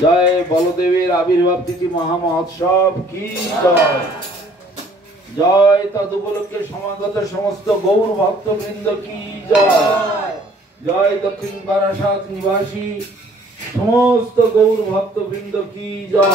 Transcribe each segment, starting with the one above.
जय बलदेवेर आविर्भाव तिथि महामहोत्सव की जय। जय तदुपलक्षे समागत समस्त गौर भक्तवृंद की जय। जय दक्षिण बारासात निवासी समस्त गौर भक्तवृंद की जय।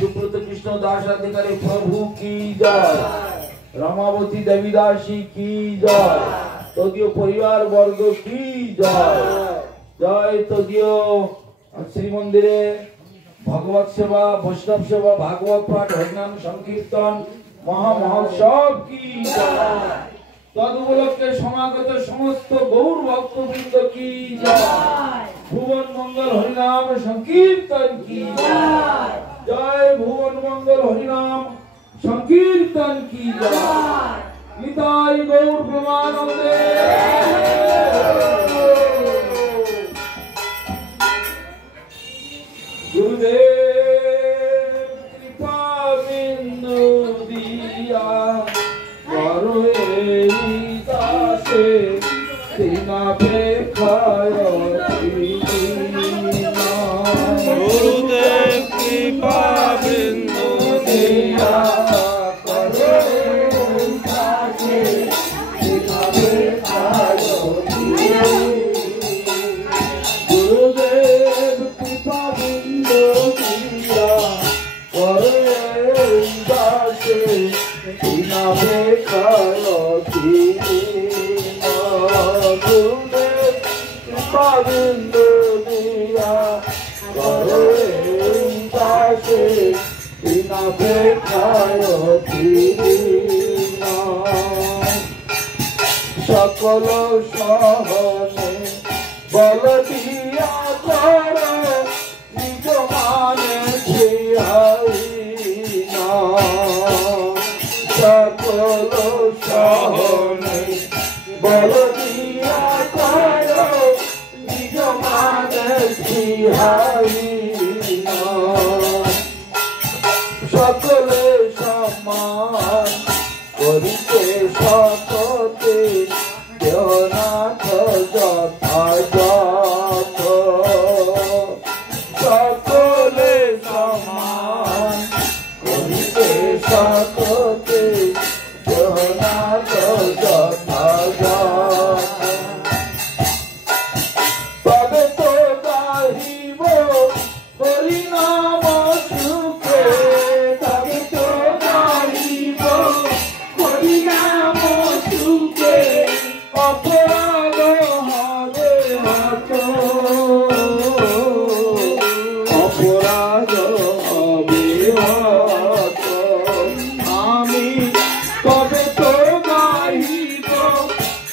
सुब्रत कृष्ण दास अधिकारी प्रभु की जय। रमावती देवीदासी की जय। तदीय परिवार वर्ग की जय। जय तदीय श्रीमंदिरे भगवत सेवा वैष्णव सेवा भागवत पाठ हरिनाम संकीर्तन महामहोत्सव की जय। तदुपलक्षे समागत समस्त गौर भक्तवृंद की जय। भुवन मंगल हरिनाम संकीर्तन की जय। जय भुवन मंगल हरिनाम संकीर्तन की जय। निताई गौर प्रेमानंदे। गुरुदेव कृपा बिंदु दिया करो दासे तीना पे खायो गुरुदेव कृपा बिंदु दिया करो दासे तीना पे खायो गुरुदेव कृपा सकल सहने बल दिया करो निज माने सकल सहने बल दिया करो निज माने सकले समान करिते सकते देवनाथ यथायथ सकले समान करिते सकते देवनाथ यथायथ तबे तो गाहिब हरिनाम सुखे तबे तो गाहिब हरिनाम सुखे अपराध হবে হত অপরাধ হবে হত আমি তবে তো গাইব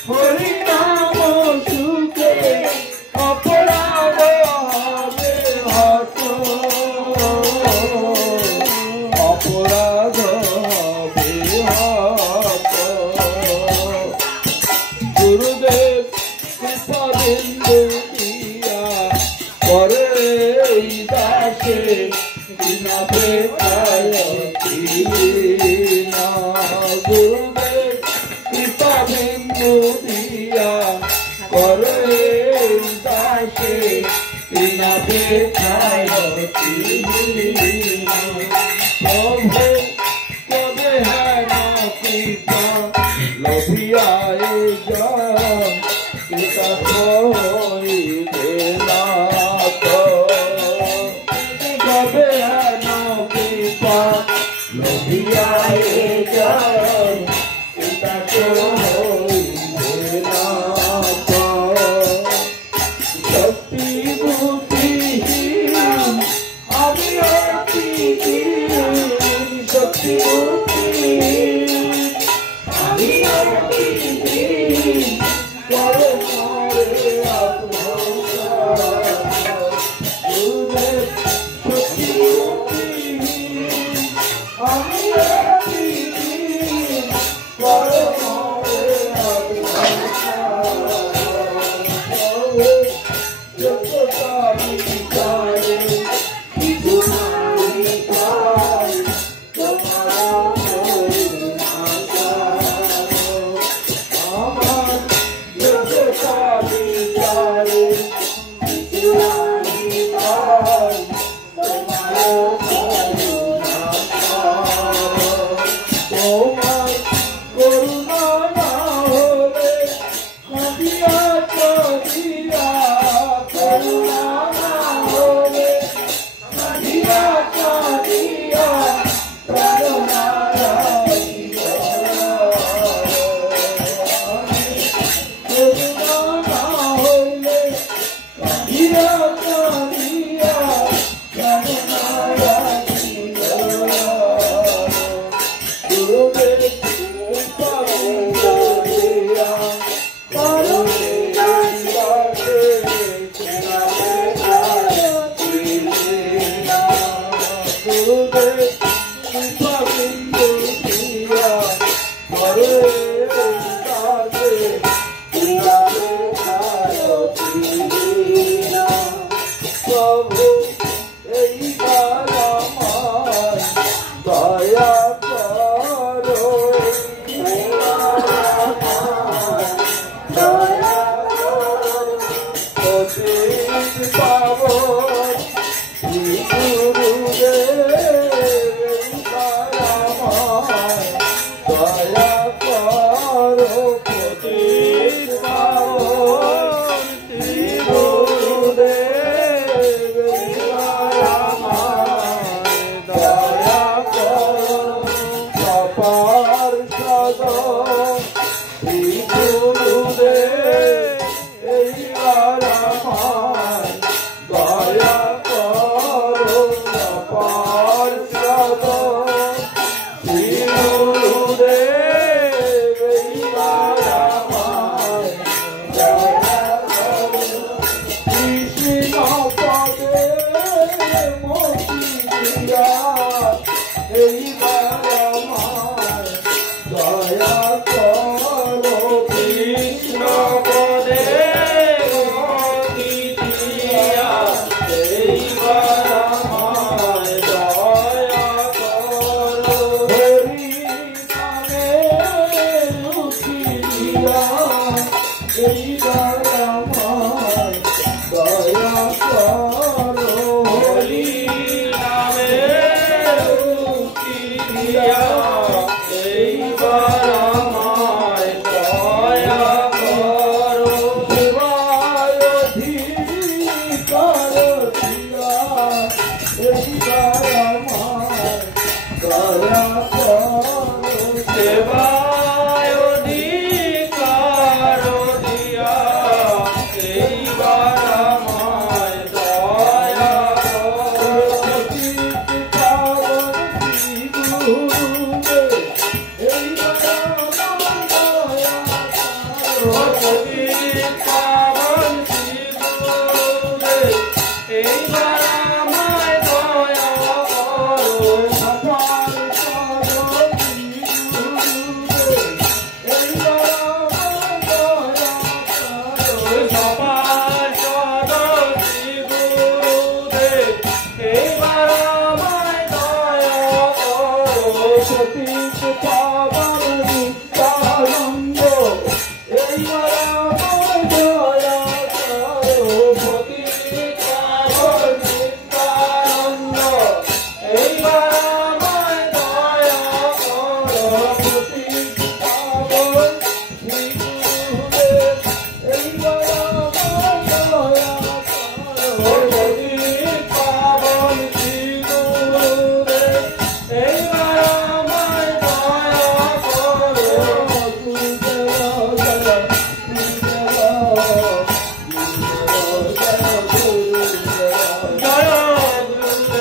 হরিনাম সুখে অপরাধ হবে হত অপরাধ হবে হত गुरुदेव कृपा बिंदु दिया करे दासे बिना बेकायो दीना गुरुदेव कृपा बिंदु दिया करे दासे बिना बेकायो दीना प्रभु कबे है ना कृपा लभियाए जान पिता कोई देना तो कबे है ना कृपा लभियाए जान पिता कोई देना तो शक्ति बुद्धिहीन अभी शक्ति I'm মুক্তি দিয়া এইবার আমার দয়া করো কৃষ্ণ পদে মুক্তি দিয়া এইবার আমায় দয়া করো। হরি নামে মুক্তি দিয়া এইবার আমার দয়া করো। হরি নামে মুক্তি দিয়া এইবার আমায় দয়া করো। সেবায় অধিকার দিয়া এইবার আমার দয়া করো। সেবায় অধিকার দিয়া এইবার আমায় দয়া করো। পতিত পাবন শ্রী গুরুদেব এইবার আমায় দয়া করো। সপার্ষদ শ্রী গুরুদেব এইবার আমায় দয়া করো। সতীশ পাবন নিত্যানন্দ এইবার আমায় দয়া করো। পতিত পাবন নিত্যানন্দ এইবার আমায় দয়া করো। সতীশ পাবন শ্রী গুরুদেব এইবার আমায় দয়া করো। পতিত পাবন শ্রী গুরুদেব এইবার আমায় দয়া করো। জয় গুরুদেব জয় গুরুদেব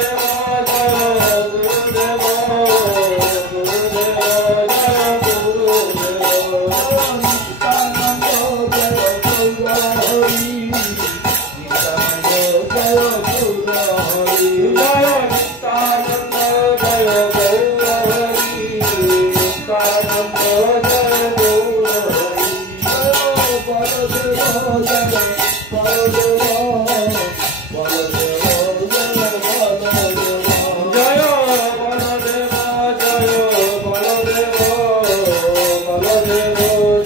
গুরুদেব জয় গুরুদেব। জয় নিত্যানন্দ জয় গৌরহরি নিত্যানন্দ জয় গৌরহরি। জয় বলদেব জয় বলদেব বলদেব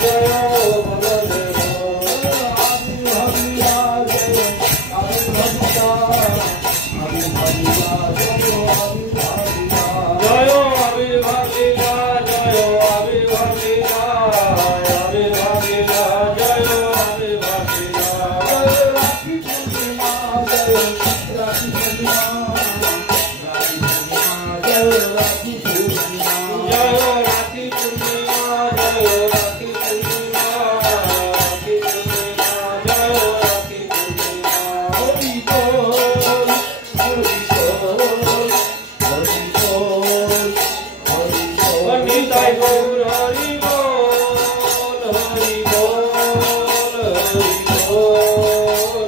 জয় বলদেব। জয় আবির্ভাবিলা জয় আবির্ভাবিলা আবির্ভাবিলা জয় আবির্ভাবিলা। জয় রাখি পূর্ণিমা জয় রাখি পূর্ণিমা রাখি পূর্ণিমা জয় রাখি পূর্ণিমা। নিতাই গৌর হরি বল হরি বল হরি বল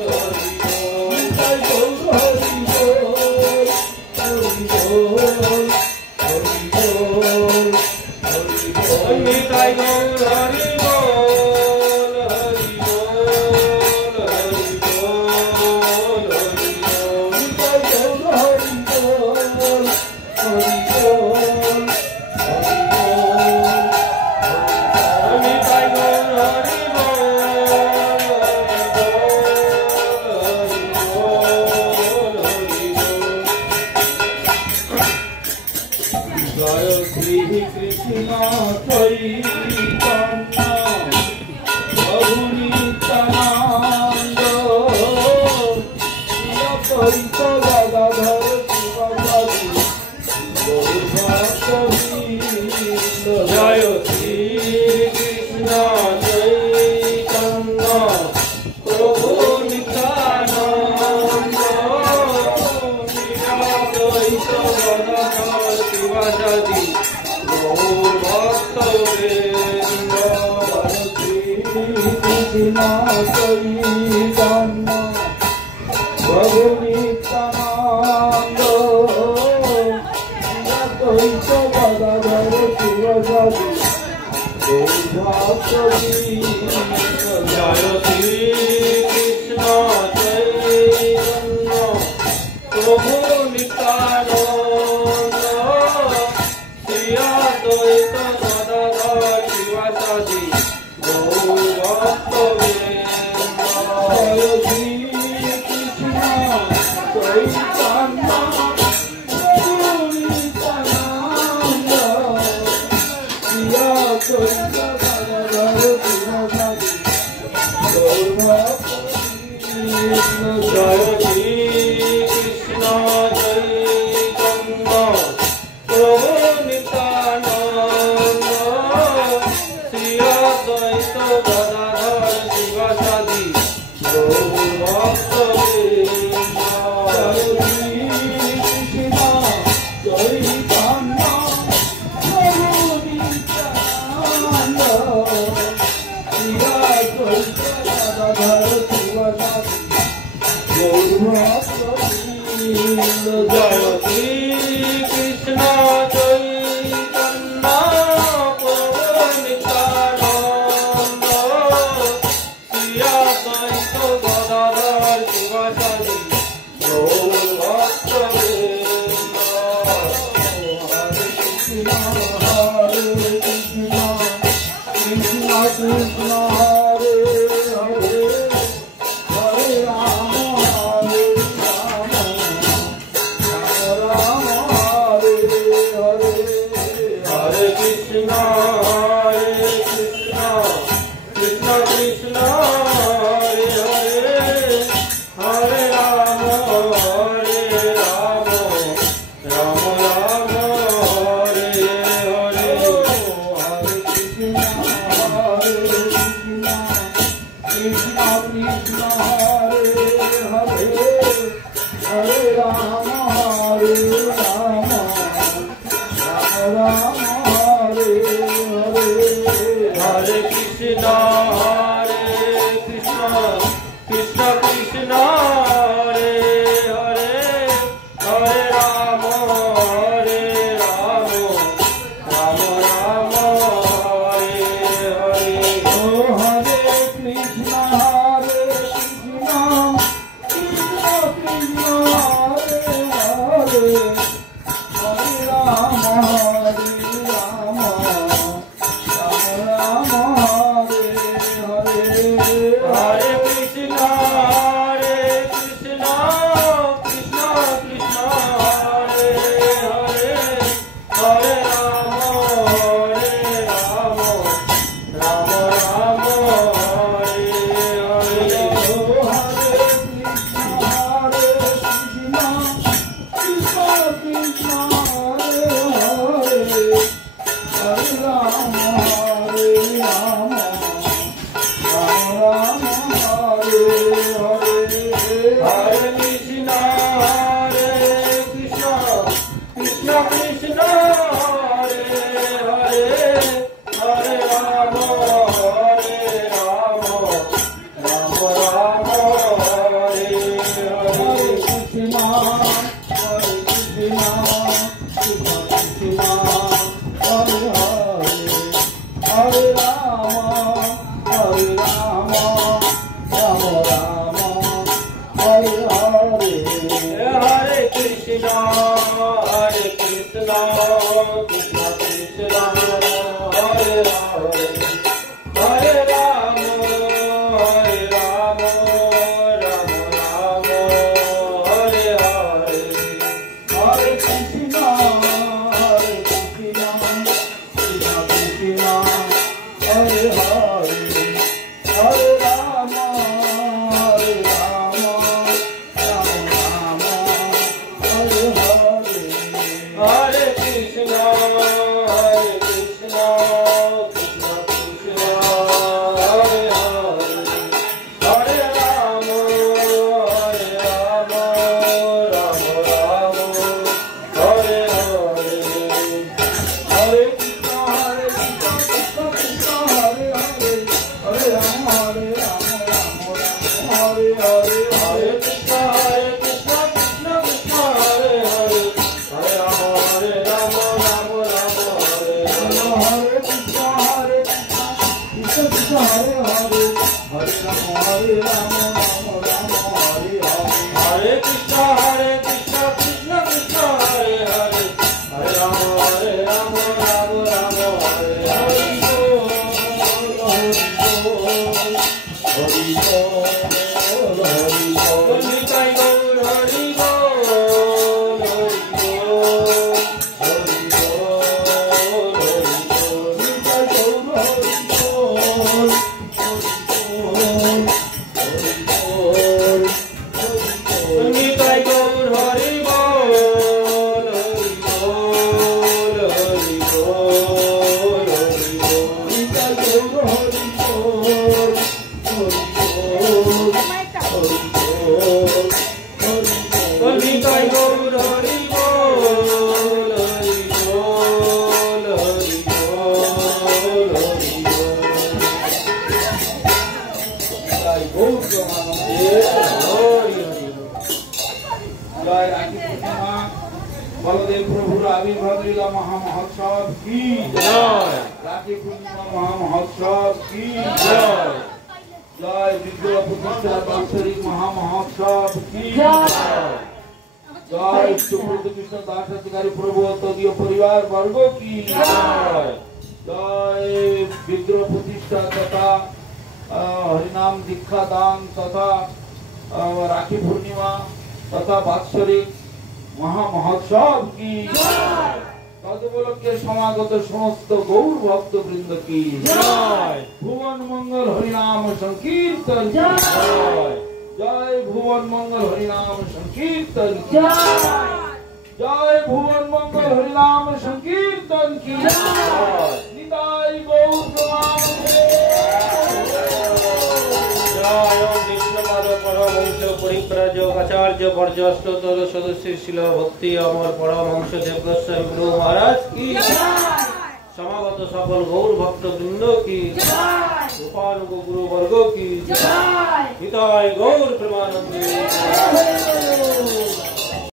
হরি বল। নিতাই গৌর হরি বল হরি বল হরি বল হরি বল। নিতাই গৌর হরি বল হরি বল হরি বল। জয় শ্রী কৃষ্ণ চৈতন্য প্রভু নিত্যানন্দ অদ্বৈত গদাধর শিবাসাদি গৌরভক্তবৃন্দ। জয় শ্রী কৃষ্ণ চৈতন্য প্রভু নিত্যানন্দ অদ্বৈত গদাধর শিবাসাদি গৌর ভক্তবৃন্দ। শ্রী কৃষ্ণ চৈতন্য প্রভু নিত্যানন্দ প্রভু নিত্যানন্দ শ্রী অদ্বৈত গদাধর শিবাসাদি গৌর ভক্তবৃন্দ। জয় শ্রী কৃষ্ণ চৈতন্য প্রভু নিত্যানন্দ শ্রী অদ্বৈত গদাধর শিবাসাদি গৌর ভক্তবৃন্দ। জয় শ্রী কৃষ্ণ চৈতন্য প্রভু নিত্যানন্দ শ্রী অদ্বৈত গদাধর শিবাসাদি গৌর ভক্তবৃন্দ। জয় শ্রী কৃষ্ণ চৈতন্য প্রভু নিত্যানন্দ শ্রী অদ্বৈত গদাধর শিবাসাদি গৌর ভক্তবৃন্দ। জয় শ্রী কৃষ্ণ চৈতন্য প্রভু নিত্যানন্দ শ্রী অদ্বৈত গদাধর শিবাসাদি গৌর ভক্তবৃন্দ। হরে কৃষ্ণ কৃষ্ণ কৃষ্ণ হরে হরে হরে রাম রাম রাম হরে হরে হরে কৃষ্ণ কৃষ্ণ কৃষ্ণ হরে হরে হরে রাম রাম রাম হরে হরে। হরে কৃষ্ণ কৃষ্ণ কৃষ্ণ হরে হরে হরে রাম রাম রাম হরে হরে। হরে কৃষ্ণ কৃষ্ণ কৃষ্ণ হরে হরে হরে রাম রাম রাম হরে হরে। ও হরে কৃষ্ণ হরে কৃষ্ণ কৃষ্ণ কৃষ্ণ হরে হরে হরে রাম রাম রাম হরে হরে। হরে কৃষ্ণ কৃষ্ণ কৃষ্ণ হরে হরে হরে রাম রাম রাম হরে হরে। ও হরে কৃষ্ণ হরে কৃষ্ণ কৃষ্ণ কৃষ্ণ হরে হরে হরে রাম রাম রাম হরে হরে। হরে কৃষ্ণ কৃষ্ণ কৃষ্ণ কৃষ্ণ হরে হরে হরে রাম রাম হরে হরে হরে। কৃষ্ণ কৃষ্ণ কৃষ্ণ কৃষ্ণ হরে হরে হরে রাম রাম রাম হরে হরে। হরে কৃষ্ণ কৃষ্ণ কৃষ্ণ হরে হরে হরে রাম রাম রাম হরে হরে। হরে কৃষ্ণ কৃষ্ণ কৃষ্ণ কৃষ্ণ হরে হরে হরে রাম রাম রাম হরে হরে। হরে কৃষ্ণ কৃষ্ণ কৃষ্ণ হরে হরে হরে রাম রাম রাম হরে হরে। হরে কৃষ্ণ কৃষ্ণ কৃষ্ণ হরে হরে হরে রাম রাম হরে হরে। হরে কৃষ্ণ কৃষ্ণ কৃষ্ণ হরে হরে पूर्णिमा बलदेव प्रभुर आविर्भाव लीला महामहोत्सव की जय राखी पूर्णिमा महामहोत्सव की जय जय विग्रह प्रतिष्ठा वार्षिक महामहोत्सव की जय सुब्रत कृष्ण दास अधिकारी प्रभु तदीय परिवार वर्गों की जय जय विग्रह प्रतिष्ठा तथा हरिनाम दीक्षा दान तथा राखी पूर्णिमा तथा वार्षिक महामहोत्सव की तदुपलक्षे समागत समस्त गौर भक्त वृंद की जय भुवन मंगल हरिनाम संकीर्तन जय जय भुवन मंगल हरिनाम संकीर्तन की जय भुवन मंगल हरिनाम संकीर्तन की निताई गौर प्रणाम जय विष्णुपाद परमहंस परिव्राजक आचार्य वर्जस्तोतर सदस्य शिल भक्ति अमर परमहंस देवगोस्वामी गुरु महाराज की समागत सकल गौर भक्त वृंद की उपानुग गुरु वर्गो की हिताय गौर प्रेमानंद